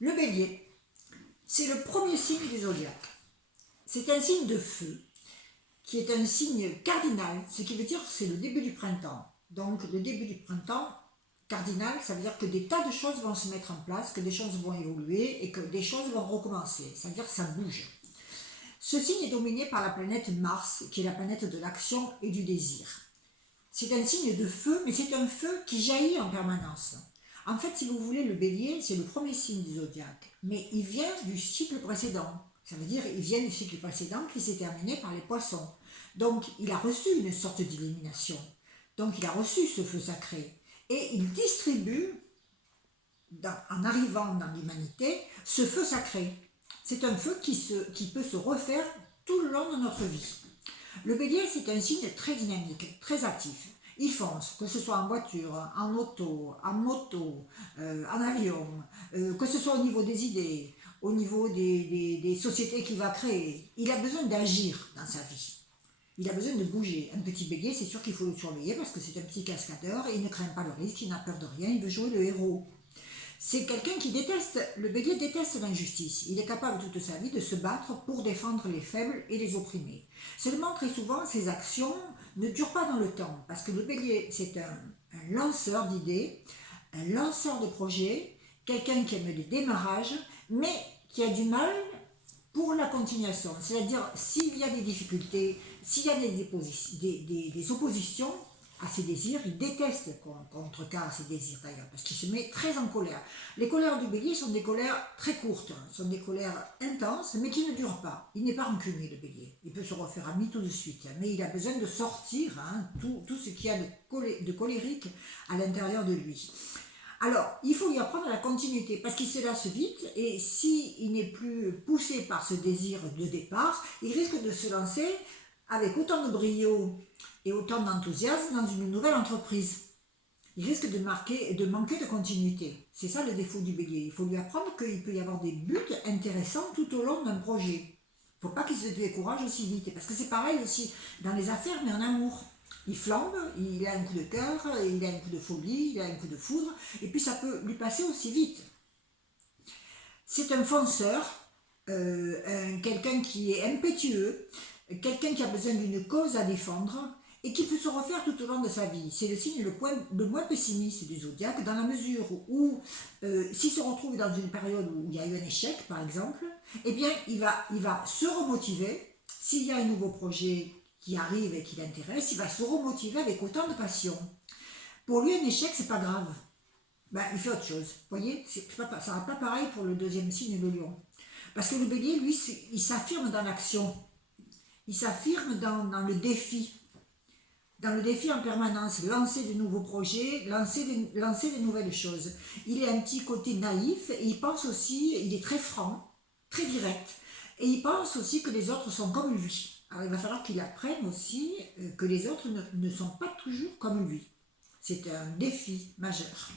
Le bélier, c'est le premier signe du zodiaque. C'est un signe de feu, qui est un signe cardinal, ce qui veut dire que c'est le début du printemps. Donc le début du printemps, cardinal, ça veut dire que des tas de choses vont se mettre en place, que des choses vont évoluer et que des choses vont recommencer. Ça veut dire que ça bouge. Ce signe est dominé par la planète Mars, qui est la planète de l'action et du désir. C'est un signe de feu, mais c'est un feu qui jaillit en permanence. En fait, si vous voulez, le bélier, c'est le premier signe du zodiaque, mais il vient du cycle précédent. Ça veut dire qu'il vient du cycle précédent qui s'est terminé par les poissons. Donc, il a reçu une sorte d'illumination. Donc, il a reçu ce feu sacré. Et il distribue, en arrivant dans l'humanité, ce feu sacré. C'est un feu qui peut se refaire tout le long de notre vie. Le bélier, c'est un signe très dynamique, très actif. Il fonce, que ce soit en voiture, en auto, en moto, en avion, que ce soit au niveau des idées, au niveau des sociétés qu'il va créer. Il a besoin d'agir dans sa vie. Il a besoin de bouger. Un petit bélier, c'est sûr qu'il faut le surveiller parce que c'est un petit cascadeur, et il ne craint pas le risque, il n'a peur de rien, il veut jouer le héros. C'est quelqu'un qui déteste, le bélier déteste l'injustice. Il est capable toute sa vie de se battre pour défendre les faibles et les opprimés. Seulement, très souvent, ses actions ne durent pas dans le temps, parce que le bélier, c'est un lanceur d'idées, un lanceur de projets, quelqu'un qui aime le démarrage, mais qui a du mal pour la continuation. C'est-à-dire, s'il y a des difficultés, s'il y a des oppositions à ses désirs, il déteste qu'on contrecarre ses désirs d'ailleurs, parce qu'il se met très en colère. Les colères du bélier sont des colères très courtes, sont des colères intenses, mais qui ne durent pas. Il n'est pas rancunier, le bélier. Il peut se refaire ami tout de suite, mais il a besoin de sortir tout ce qu'il y a de colérique à l'intérieur de lui. Alors, il faut lui apprendre la continuité, parce qu'il se lasse vite, et s'il n'est plus poussé par ce désir de départ, il risque de se lancer avec autant de brio et autant d'enthousiasme dans une nouvelle entreprise. Il risque de manquer de continuité. C'est ça le défaut du bélier. Il faut lui apprendre qu'il peut y avoir des buts intéressants tout au long d'un projet. Il ne faut pas qu'il se décourage aussi vite, parce que c'est pareil aussi dans les affaires, mais en amour. Il flambe, il a un coup de cœur, il a un coup de folie, il a un coup de foudre, et puis ça peut lui passer aussi vite. C'est un fonceur, quelqu'un qui est impétueux, quelqu'un qui a besoin d'une cause à défendre et qui peut se refaire tout au long de sa vie. C'est le signe le moins pessimiste du zodiaque, dans la mesure où s'il se retrouve dans une période où il y a eu un échec, par exemple, eh bien il va se remotiver. S'il y a un nouveau projet qui arrive et qui l'intéresse, il va se remotiver avec autant de passion. Pour lui, un échec, c'est pas grave. Il fait autre chose. Vous voyez, ça ne sera pas pareil pour le deuxième signe, le lion. Parce que le bélier, lui, il s'affirme dans l'action. Il s'affirme dans le défi. Dans le défi en permanence, lancer de nouveaux projets, lancer de nouvelles choses. Il a un petit côté naïf et il pense aussi, il est très franc, très direct. Et il pense aussi que les autres sont comme lui. Alors il va falloir qu'il apprenne aussi que les autres ne sont pas toujours comme lui. C'est un défi majeur.